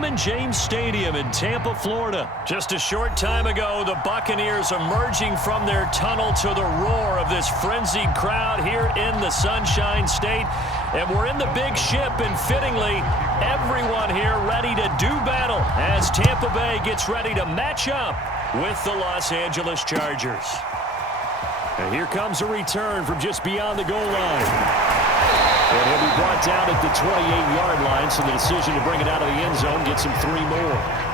Raymond James Stadium in Tampa, Florida. Just a short time ago, the Buccaneers emerging from their tunnel to the roar of this frenzied crowd here in the Sunshine State. And we're in the big ship, and fittingly, everyone here ready to do battle as Tampa Bay gets ready to match up with the Los Angeles Chargers. And here comes a return from just beyond the goal line. And he'll be brought down at the 28-yard line, so the decision to bring it out of the end zone gets him 3 more.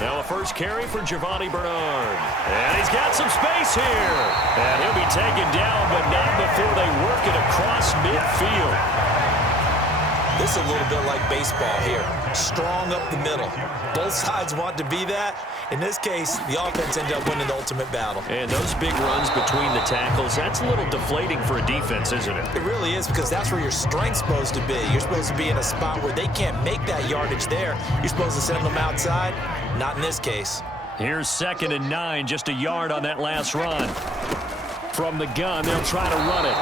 Now a first carry for Giovanni Bernard. And he's got some space here. And he'll be taken down, but not before they work it across midfield. This is a little bit like baseball here. Strong up the middle. Both sides want to be that. In this case, the offense ended up winning the ultimate battle. And those big runs between the tackles, that's a little deflating for a defense, isn't it? It really is, because that's where your strength's supposed to be. You're supposed to be in a spot where they can't make that yardage there. You're supposed to send them outside. Not in this case. Here's 2nd and 9, just a yard on that last run. From the gun, they'll try to run it.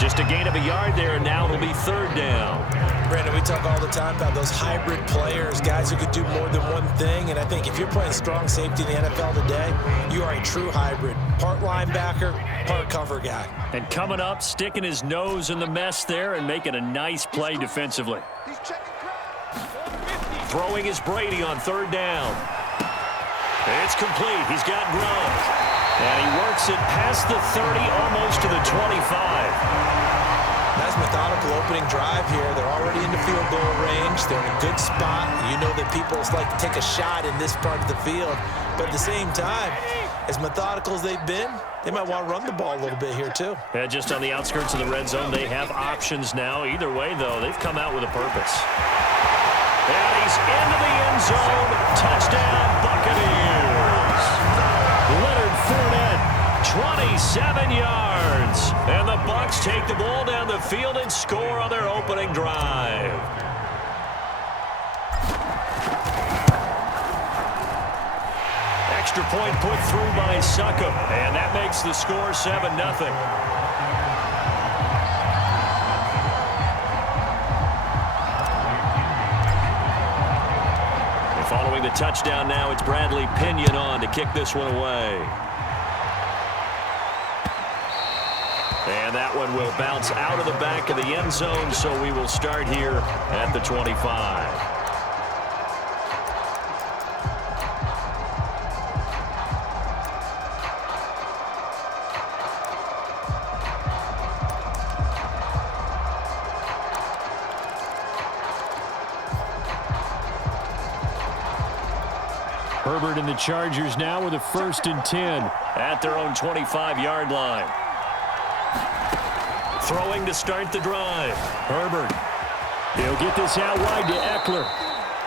Just a gain of a yard there, and now it'll be 3rd down. Brandon, we talk all the time about those hybrid players, guys who could do more than one thing. And I think if you're playing strong safety in the NFL today, you are a true hybrid. Part linebacker, part cover guy. And coming up, sticking his nose in the mess there and making a nice play defensively. Throwing is Brady on 3rd down. It's complete. He's got Gronk. And he works it past the 30, almost to the 25. Nice methodical opening drive here. They're already in the field goal range. They're in a good spot. You know that people like to take a shot in this part of the field. But at the same time, as methodical as they've been, they might want to run the ball a little bit here too. Yeah, just on the outskirts of the red zone, they have options now. Either way, though, they've come out with a purpose. And he's into the end zone. Touchdown, Buccaneers. Leonard Fournette, 27 yards. And the Bucs take the ball down the field and score on their opening drive. Extra point put through by Succop. And that makes the score 7-0. Following the touchdown now, it's Bradley Pinion on to kick this one away. And that one will bounce out of the back of the end zone, so we will start here at the 25. Herbert and the Chargers now with a 1st and 10 at their own 25-yard line. Throwing to start the drive. Herbert. He'll get this out wide to Eckler.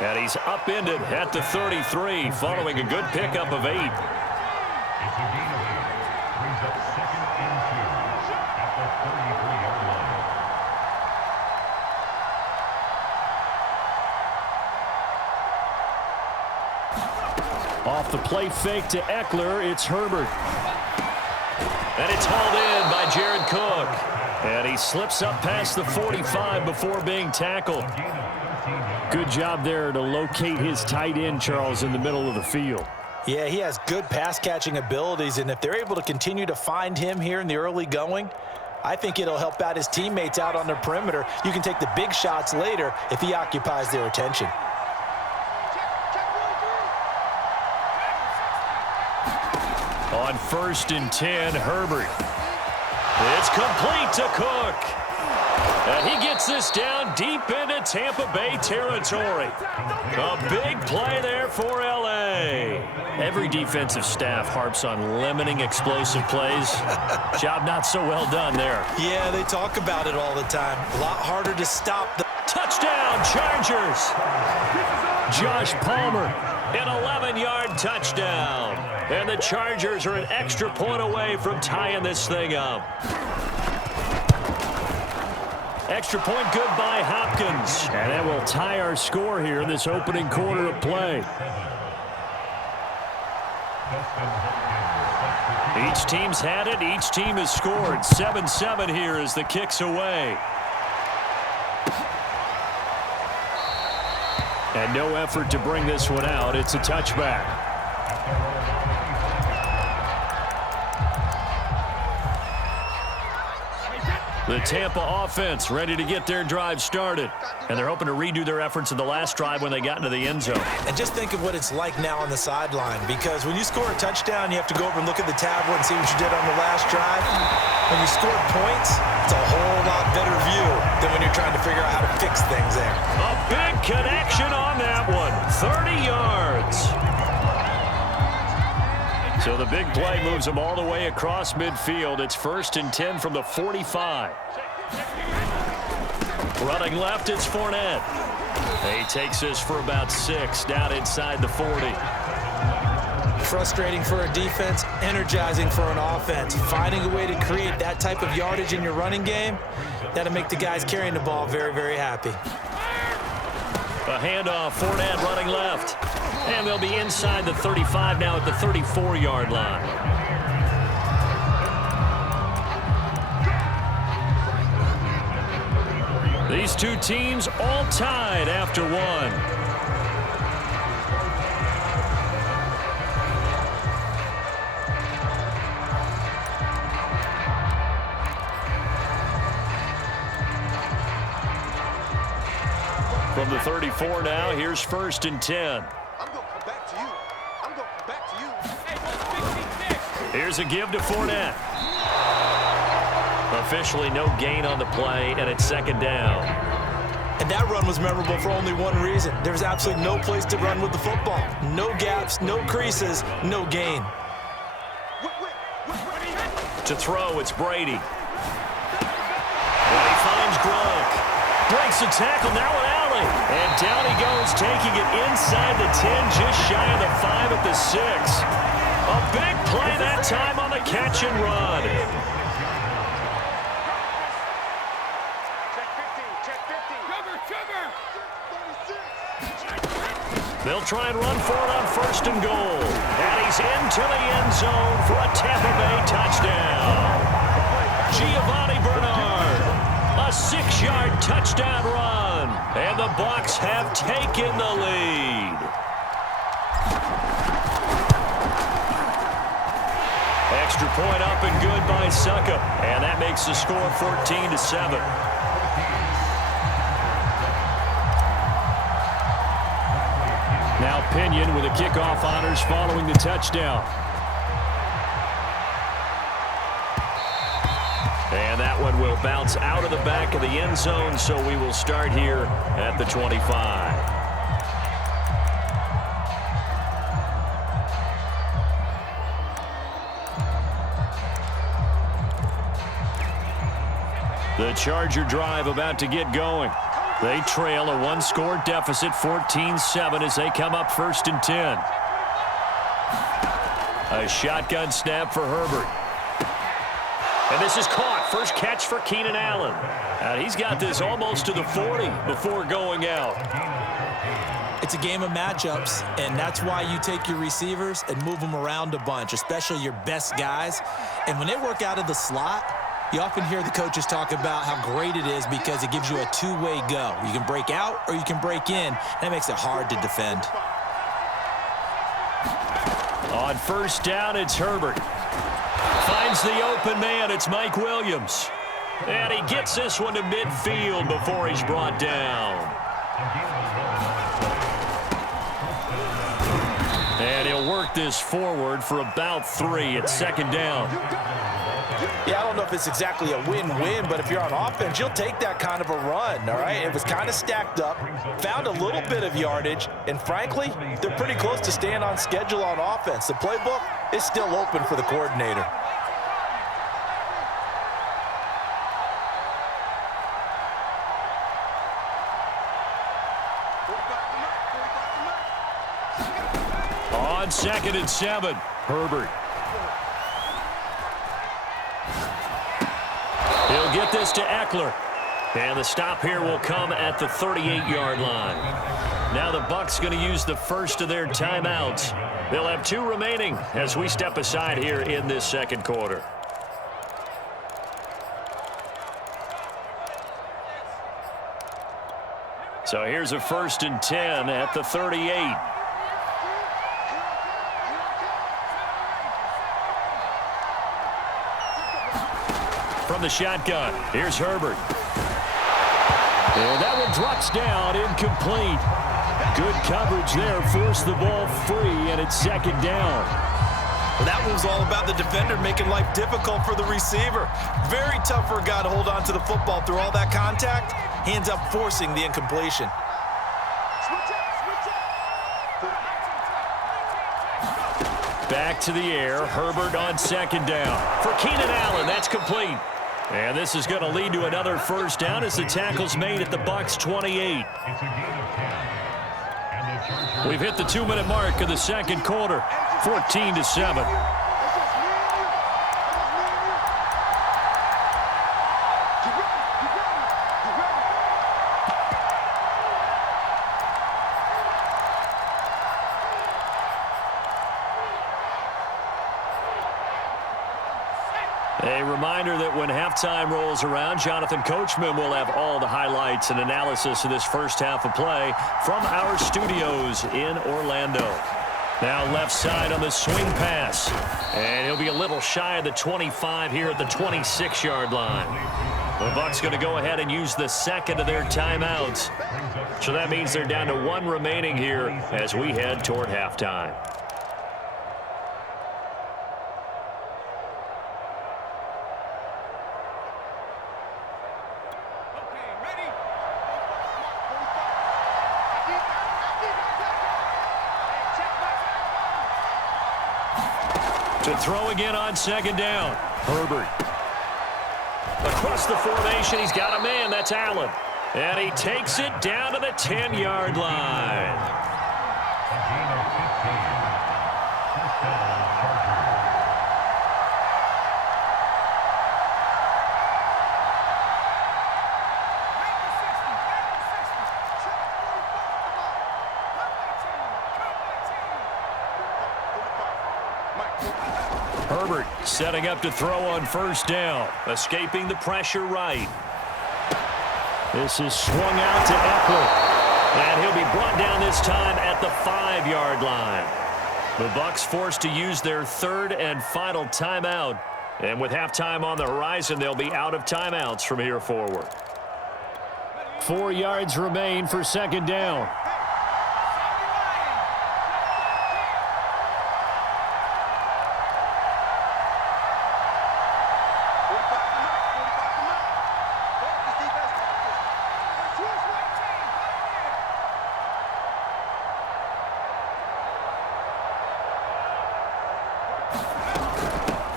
And he's upended at the 33 following a good pickup of 8. Off the play fake to Eckler, it's Herbert. And it's hauled in by Jared Cook. And he slips up past the 45 before being tackled. Good job there to locate his tight end, Charles, in the middle of the field. Yeah, he has good pass-catching abilities, and if they're able to continue to find him here in the early going, I think it'll help out his teammates out on the perimeter. You can take the big shots later if he occupies their attention. On 1st and 10, Herbert. It's complete to Cook. And he gets this down deep into Tampa Bay territory. A big play there for L.A. Every defensive staff harps on limiting explosive plays. Job not so well done there. Yeah, they talk about it all the time. A lot harder to stop. Touchdown, Chargers. Josh Palmer, an 11-yard touchdown. And the Chargers are an extra point away from tying this thing up. Extra point good by Hopkins. And that will tie our score here in this opening quarter of play. Each team's had it. Each team has scored. 7-7 here as the kick's away. And no effort to bring this one out. It's a touchback. The Tampa offense ready to get their drive started. And they're hoping to redo their efforts in the last drive when they got into the end zone. And just think of what it's like now on the sideline, because when you score a touchdown, you have to go over and look at the tablet and see what you did on the last drive. When you scored points, it's a whole lot better view than when you're trying to figure out how to fix things there. A big connection on that one. 30 yards. So the big play moves them all the way across midfield. It's 1st and 10 from the 45. Running left, it's Fournette. He takes this for about 6 down inside the 40. Frustrating for a defense, energizing for an offense. Finding a way to create that type of yardage in your running game, that'll make the guys carrying the ball very, very happy. A handoff, Fournette running left. And they'll be inside the 35 now at the 34-yard line. These two teams all tied after one. From the 34 now, here's 1st and 10. Here's a give to Fournette. Officially no gain on the play, and it's 2nd down. And that run was memorable for only one reason. There's absolutely no place to run with the football. No gaps, no creases, no gain. To throw, it's Brady. Well, he finds Gronk. Breaks the tackle, now an alley. And down he goes, taking it inside the 10, just shy of the 5 at the 6. A big play that time on the catch and run. They'll try and run for it on 1st and goal. And he's into the end zone for a Tampa Bay touchdown. Giovanni Bernard, a 6-yard touchdown run. And the Bucs have taken the lead. Extra point up and good by Suckup. And that makes the score 14-7. Now Pinion with a kickoff honors following the touchdown. And that one will bounce out of the back of the end zone, so we will start here at the 25. The Charger drive about to get going. They trail a 1-score deficit, 14-7, as they come up 1st and 10. A shotgun snap for Herbert. And this is caught. First catch for Keenan Allen. And he's got this almost to the 40 before going out. It's a game of matchups, and that's why you take your receivers and move them around a bunch, especially your best guys. And when they work out of the slot, you often hear the coaches talk about how great it is because it gives you a two-way go. You can break out or you can break in. That makes it hard to defend. On 1st down, it's Herbert. Finds the open man. It's Mike Williams. And he gets this one to midfield before he's brought down. And he'll work this forward for about 3 at 2nd down. Yeah, I don't know if it's exactly a win-win, but if you're on offense, you'll take that kind of a run, all right? It was kind of stacked up, found a little bit of yardage, and frankly, they're pretty close to staying on schedule on offense. The playbook is still open for the coordinator. On 2nd and 7. Herbert. He'll get this to Eckler. And the stop here will come at the 38-yard line. Now the Bucs going to use the first of their timeouts. They'll have 2 remaining as we step aside here in this second quarter. So here's a 1st and 10 at the 38. From the shotgun, here's Herbert. And that one drops down, incomplete. Good coverage there, forced the ball free, and it's 2nd down. Well, that one was all about the defender making life difficult for the receiver. Very tough for a guy to hold on to the football through all that contact. He ends up forcing the incompletion. Back to the air, Herbert on 2nd down. For Keenan Allen, that's complete. And this is going to lead to another 1st down as the tackle's made at the Bucs 28. We've hit the 2-minute mark of the second quarter, 14-7. A reminder that when halftime rolls around, Jonathan Coachman will have all the highlights and analysis of this first half of play from our studios in Orlando. Now left side on the swing pass. And he'll be a little shy of the 25 here at the 26-yard line. The Bucs going to go ahead and use the second of their timeouts. So that means they're down to 1 remaining here as we head toward halftime. To throw again on 2nd down. Herbert. Across the formation, he's got a man. That's Allen. And he takes it down to the 10-yard line. Herbert setting up to throw on 1st down. Escaping the pressure right. This is swung out to Eckler. And he'll be brought down this time at the 5-yard line. The Bucs forced to use their 3rd and final timeout. And with halftime on the horizon, they'll be out of timeouts from here forward. 4 yards remain for 2nd down.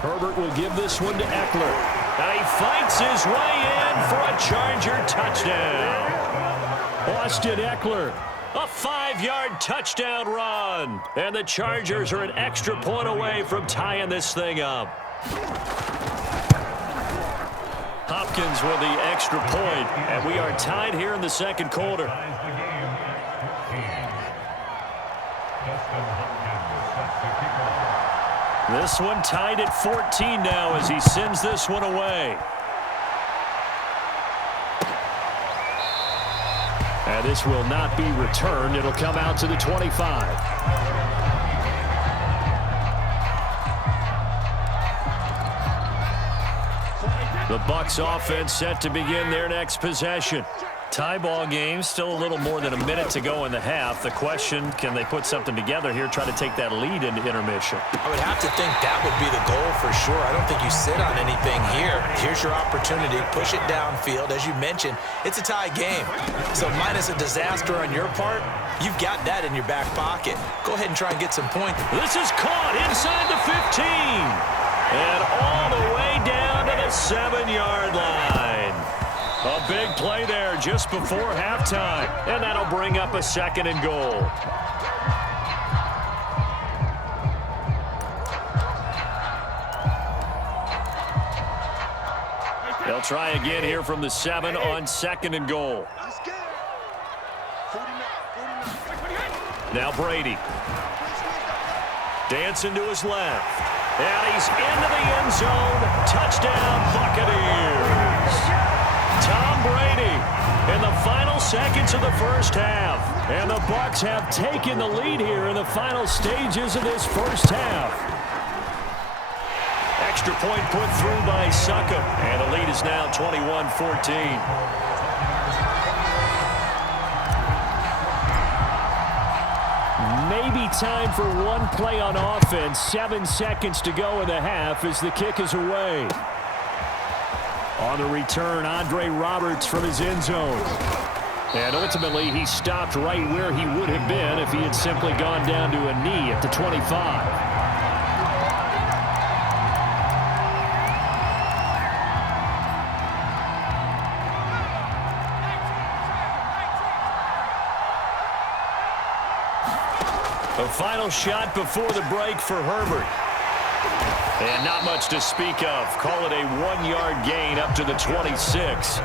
Herbert will give this one to Eckler. And he fights his way in for a Charger touchdown. Austin Eckler, a 5-yard touchdown run. And the Chargers are an extra point away from tying this thing up. Hopkins with the extra point, and we are tied here in the second quarter. This one tied at 14 now as he sends this one away. And this will not be returned. It'll come out to the 25. The Bucs offense set to begin their next possession. Tie ball game, still a little more than a minute to go in the half. The question, can they put something together here, try to take that lead into intermission? I would have to think that would be the goal for sure. I don't think you sit on anything here. Here's your opportunity. Push it downfield. As you mentioned, it's a tie game. So minus a disaster on your part, you've got that in your back pocket. Go ahead and try and get some points. This is caught inside the 15. And all the way down to the 7-yard line. A big play there just before halftime. And that'll bring up a 2nd and goal. They'll try again here from the 7 on 2nd and goal. Now Brady. Dancing to his left. And he's into the end zone. Touchdown, Buccaneers. Tom Brady in the final seconds of the first half. And the Bucs have taken the lead here in the final stages of this first half. Extra point put through by Succop. And the lead is now 21-14. Maybe time for one play on offense. 7 seconds to go in the half as the kick is away. On the return, Andre Roberts from his end zone. And ultimately, he stopped right where he would have been if he had simply gone down to a knee at the 25. The final shot before the break for Herbert. And not much to speak of. Call it a 1-yard gain up to the 26.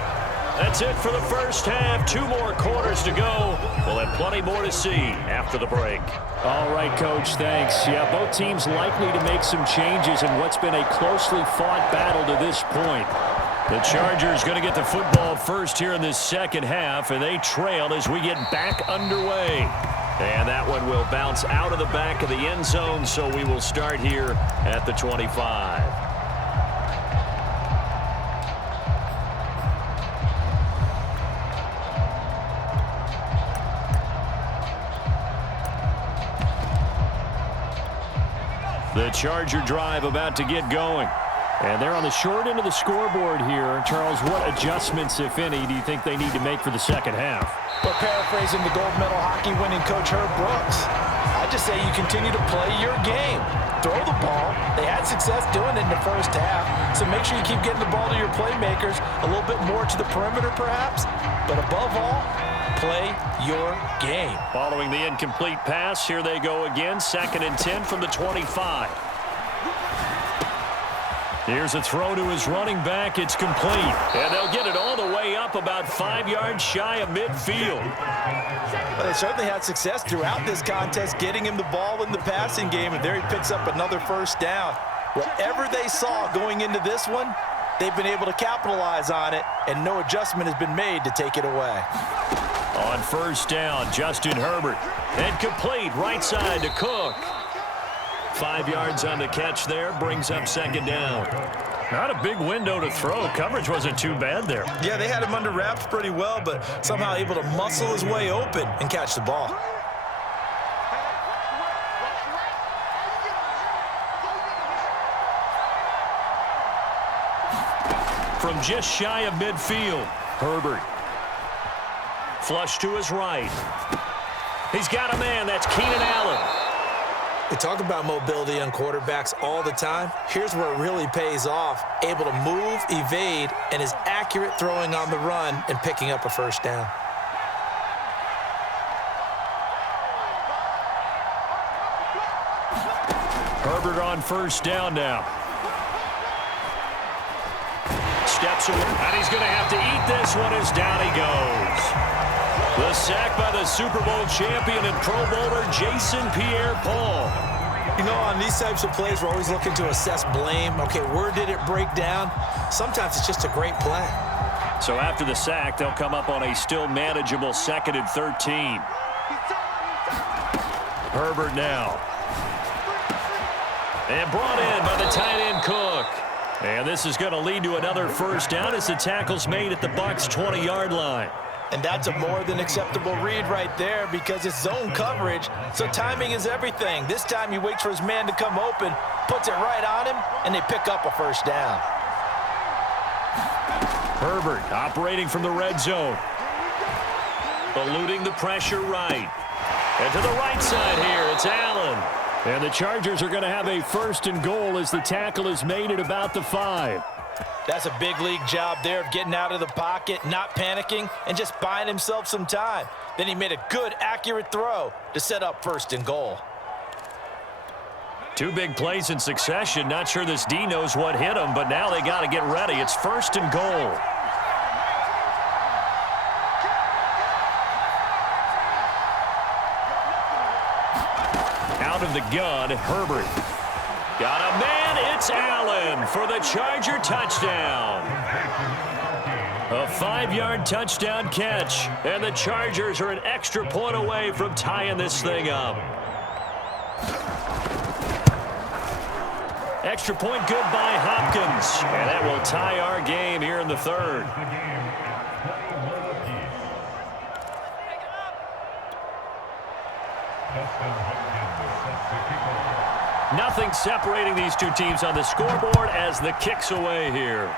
That's it for the first half. 2 more quarters to go. We'll have plenty more to see after the break. All right, Coach, thanks. Yeah, both teams likely to make some changes in what's been a closely fought battle to this point. The Chargers going to get the football first here in this second half, and they trail as we get back underway. And that one will bounce out of the back of the end zone, so we will start here at the 25. The Charger drive about to get going. And they're on the short end of the scoreboard here. Charles, what adjustments, if any, do you think they need to make for the second half? Well, paraphrasing the gold medal hockey winning coach Herb Brooks, I just say you continue to play your game. Throw the ball. They had success doing it in the first half, so make sure you keep getting the ball to your playmakers, a little bit more to the perimeter perhaps, but above all, play your game. Following the incomplete pass, here they go again, 2nd and 10 from the 25. Here's a throw to his running back. It's complete. And they'll get it all the way up about 5 yards shy of midfield. Well, they certainly had success throughout this contest, getting him the ball in the passing game, and there he picks up another first down. Whatever they saw going into this one, they've been able to capitalize on it, and no adjustment has been made to take it away. On first down, Justin Herbert. And complete, right side to Cook. 5 yards on the catch there, brings up 2nd down. Not a big window to throw. Coverage wasn't too bad there. Yeah, they had him under wraps pretty well, but somehow able to muscle his way open and catch the ball. From just shy of midfield, Herbert. Flush to his right. He's got a man. That's Keenan Allen. We talk about mobility on quarterbacks all the time. Here's where it really pays off. Able to move, evade, and is accurate throwing on the run and picking up a first down. Herbert on first down now. Steps away, and he's going to have to eat this one as down he goes. The sack by the Super Bowl champion and Pro Bowler Jason Pierre-Paul. You know, on these types of plays, we're always looking to assess blame. Okay, where did it break down? Sometimes it's just a great play. So after the sack, they'll come up on a still manageable 2nd and 13. Herbert now. And brought in by the tight end Cook. And this is going to lead to another first down as the tackle's made at the Bucs' 20-yard line. And that's a more than acceptable read right there because it's zone coverage, so timing is everything. This time he waits for his man to come open, puts it right on him, and they pick up a first down. Herbert operating from the red zone. Eluding the pressure right. And to the right side here, it's Allen. And the Chargers are going to have a 1st and goal as the tackle is made at about the 5. That's a big league job there of getting out of the pocket, not panicking, and just buying himself some time. Then he made a good, accurate throw to set up 1st and goal. Two big plays in succession. Not sure this D knows what hit him, but now they got to get ready. It's 1st and goal. Out of the gun, Herbert. Got a man. It's Allen for the Charger touchdown. A 5-yard touchdown catch, and the Chargers are an extra point away from tying this thing up. Extra point good by Hopkins, and that will tie our game here in the 3rd. Nothing separating these two teams on the scoreboard as the kick's away here.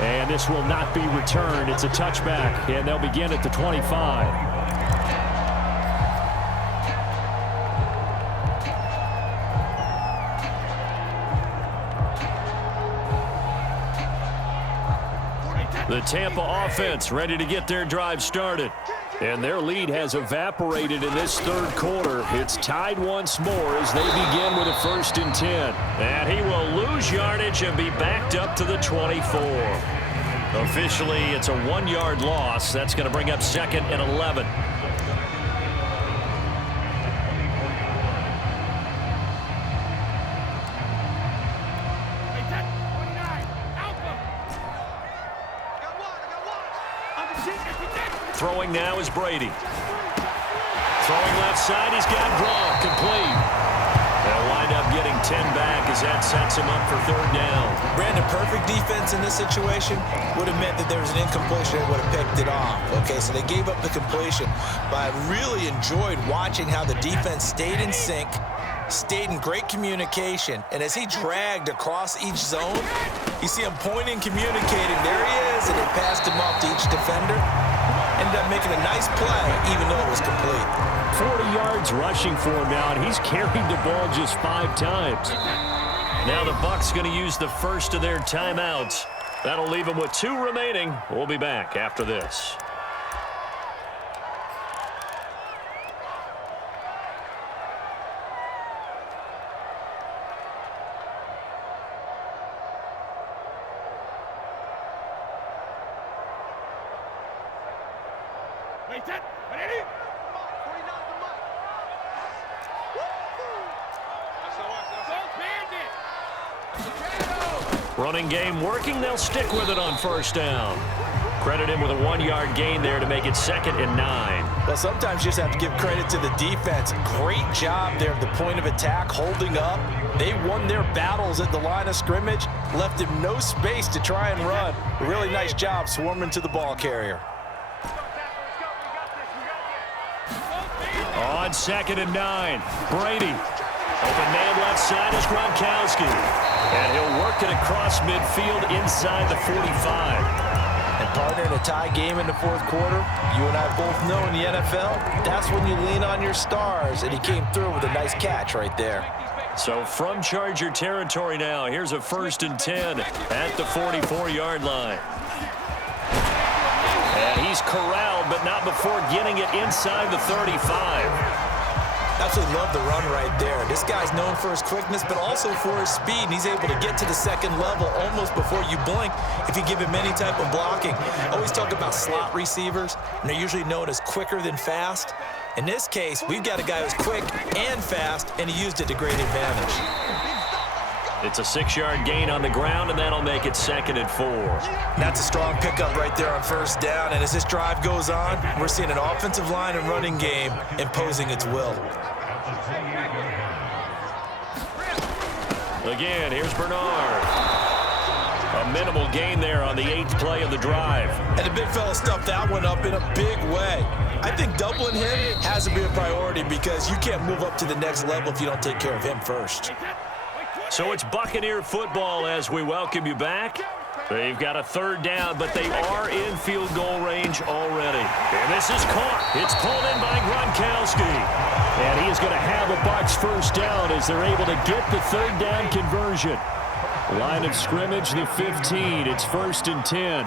And this will not be returned. It's a touchback, and they'll begin at the 25. The Tampa offense ready to get their drive started. And their lead has evaporated in this 3rd quarter. It's tied once more as they begin with a 1st and 10. And he will lose yardage and be backed up to the 24. Officially, it's a 1-yard loss. That's going to bring up 2nd and 11. Throwing now is Brady. Throwing left side, he's got Gronk complete. They'll wind up getting 10 back as that sets him up for 3rd down. Brandon, perfect defense in this situation would have meant that there was an incompletion. They would have picked it off. Okay, so they gave up the completion. But I really enjoyed watching how the defense stayed in sync, stayed in great communication, and as he dragged across each zone, you see him pointing, communicating. There he is, and he passed him off to each defender. Ended up making a nice play, even though it was complete. 40 yards rushing for him now, and he's carried the ball just 5 times. Now the Bucs going to use the first of their timeouts. That'll leave them with 2 remaining. We'll be back after this. Running game working. They'll stick with it on 1st down. Credit him with a 1-yard gain there to make it 2nd and 9. Well, sometimes you just have to give credit to the defense. Great job there at the point of attack, holding up. They won their battles at the line of scrimmage, left him no space to try and run. A really nice job swarming to the ball carrier. On 2nd and 9, Brady. Open man left side is Gronkowski. And he'll work it across midfield inside the 45. And partner, in a tie game in the 4th quarter, you and I both know in the NFL, that's when you lean on your stars. And he came through with a nice catch right there. So from Charger territory now, here's a 1st and 10 at the 44-yard line. And he's corralled, but not before getting it inside the 35. Absolutely love the run right there. This guy's known for his quickness, but also for his speed. And he's able to get to the 2nd level almost before you blink if you give him any type of blocking. Always talk about slot receivers, and they're usually known as quicker than fast. In this case, we've got a guy who's quick and fast, and he used it to great advantage. It's a 6-yard gain on the ground, and that'll make it 2nd and 4. That's a strong pickup right there on 1st down. And as this drive goes on, we're seeing an offensive line and running game imposing its will. Again, here's Bernard. A minimal gain there on the 8th play of the drive. And the big fella stuffed that one up in a big way. I think doubling him has to be a priority because you can't move up to the next level if you don't take care of him first. So it's Buccaneer football as we welcome you back. They've got a 3rd down, but they are in field goal range already. And this is caught. It's pulled in by Gronkowski. And he is going to have a Bucs 1st down as they're able to get the 3rd down conversion. Line of scrimmage, the 15. It's 1st and 10.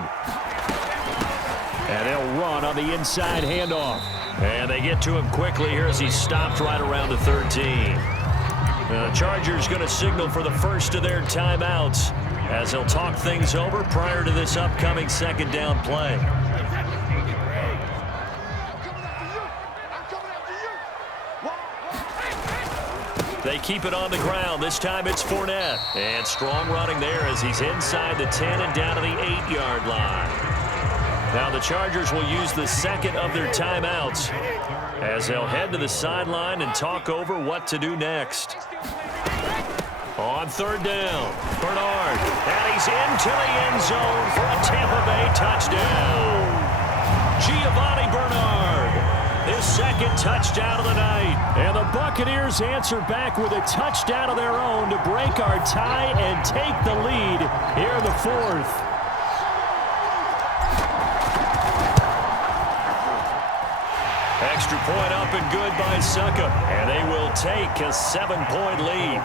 And they'll run on the inside handoff. And they get to him quickly here as he stopped right around the 13. The Chargers going to signal for the first of their timeouts as they'll talk things over prior to this upcoming second down play. They keep it on the ground. This time it's Fournette. And strong running there as he's inside the 10 and down to the 8-yard line. Now the Chargers will use the second of their timeouts as they'll head to the sideline and talk over what to do next. On third down, Bernard. And he's into the end zone for a Tampa Bay touchdown. Giovanni Bernard. His second touchdown of the night. And the Buccaneers answer back with a touchdown of their own to break our tie and take the lead here in the fourth. Extra point up and good by Succa. And they will take a 7-point lead.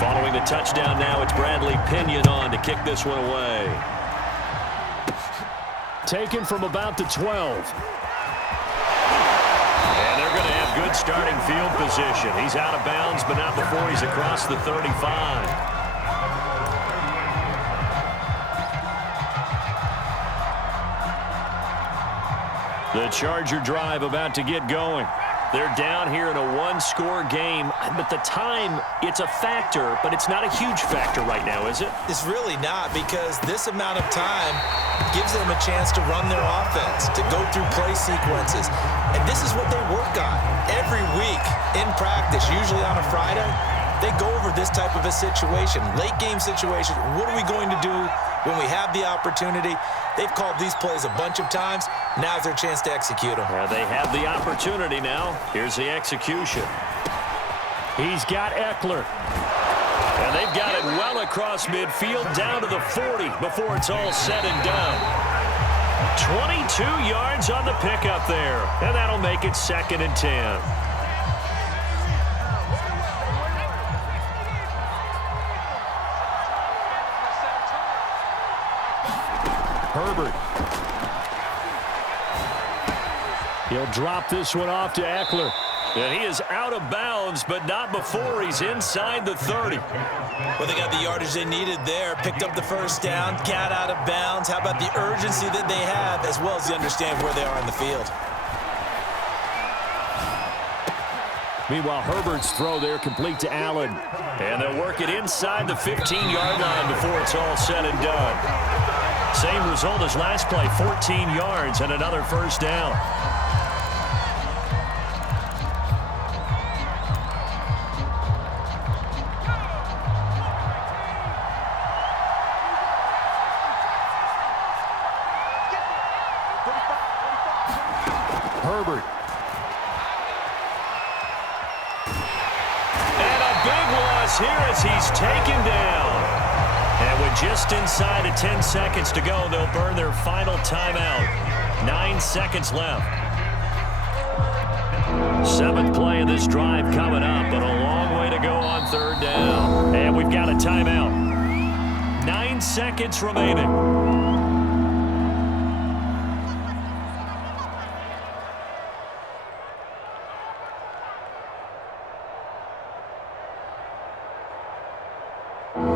Following the touchdown now, it's Bradley Pinion on to kick this one away. Taken from about the 12. And they're going to have good starting field position. He's out of bounds, but not before he's across the 35. The Charger drive about to get going. They're down here in a one-score game, but the time, it's a factor, but it's not a huge factor right now, is it? It's really not, because this amount of time gives them a chance to run their offense, to go through play sequences. And this is what they work on every week in practice, usually on a Friday. They go over this type of a situation, late-game situation. What are we going to do when we have the opportunity? They've called these plays a bunch of times. Now's their chance to execute them. Yeah, they have the opportunity now. Here's the execution. He's got Eckler. And they've got it well across midfield down to the 40 before it's all said and done. 22 yards on the pickup there. And that'll make it 2nd and 10. Herbert. He'll drop this one off to Eckler. And he is out of bounds, but not before he's inside the 30. Well, they got the yardage they needed there. Picked up the first down, got out of bounds. How about the urgency that they have, as well as they understand where they are on the field? Meanwhile, Herbert's throw there complete to Allen. And they'll work it inside the 15-yard line before it's all said and done. Same result as last play, 14 yards and another first down. Herbert. And a big loss here as he's taken down. And with just inside of 10 seconds to go, they'll burn their final timeout. 9 seconds left. 7th play of this drive coming up, but a long way to go on third down. And we've got a timeout. 9 seconds remaining.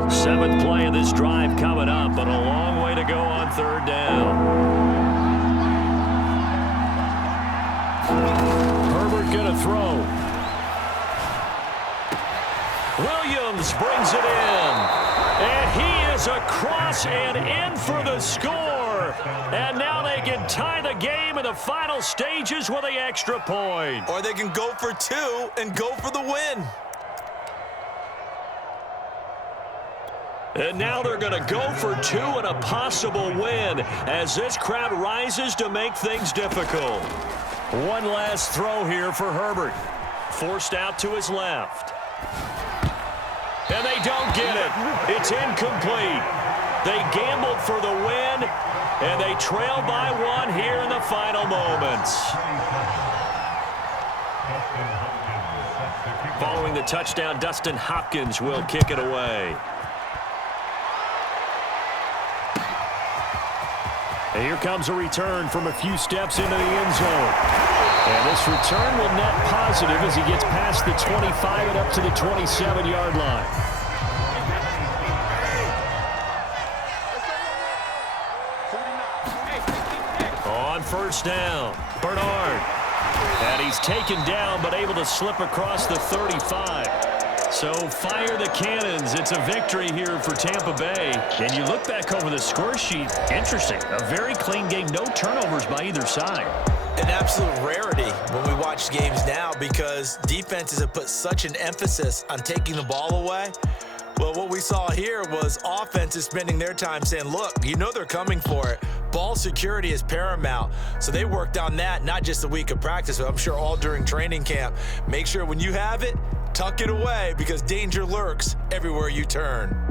Seventh play of this drive coming up, but a long way to go on third down. Herbert gonna throw. Williams brings it in. And he is across and in for the score. And now they can tie the game in the final stages with the extra point. Or they can go for 2 and go for the win. And now they're going to go for 2 and a possible win as this crowd rises to make things difficult. One last throw here for Herbert. Forced out to his left. And they don't get it. It's incomplete. They gambled for the win, and they trail by 1 here in the final moments. Following the touchdown, Dustin Hopkins will kick it away. And here comes a return from a few steps into the end zone. And this return will net positive as he gets past the 25 and up to the 27-yard line. On first down, Bernard. And he's taken down but able to slip across the 35. So fire the cannons. It's a victory here for Tampa Bay. And you look back over the score sheet, interesting. A very clean game, no turnovers by either side. An absolute rarity when we watch games now because defenses have put such an emphasis on taking the ball away. Well, what we saw here was offenses spending their time saying, look, you know they're coming for it. Ball security is paramount. So they worked on that, not just a week of practice, but I'm sure all during training camp. Make sure when you have it, tuck it away because danger lurks everywhere you turn.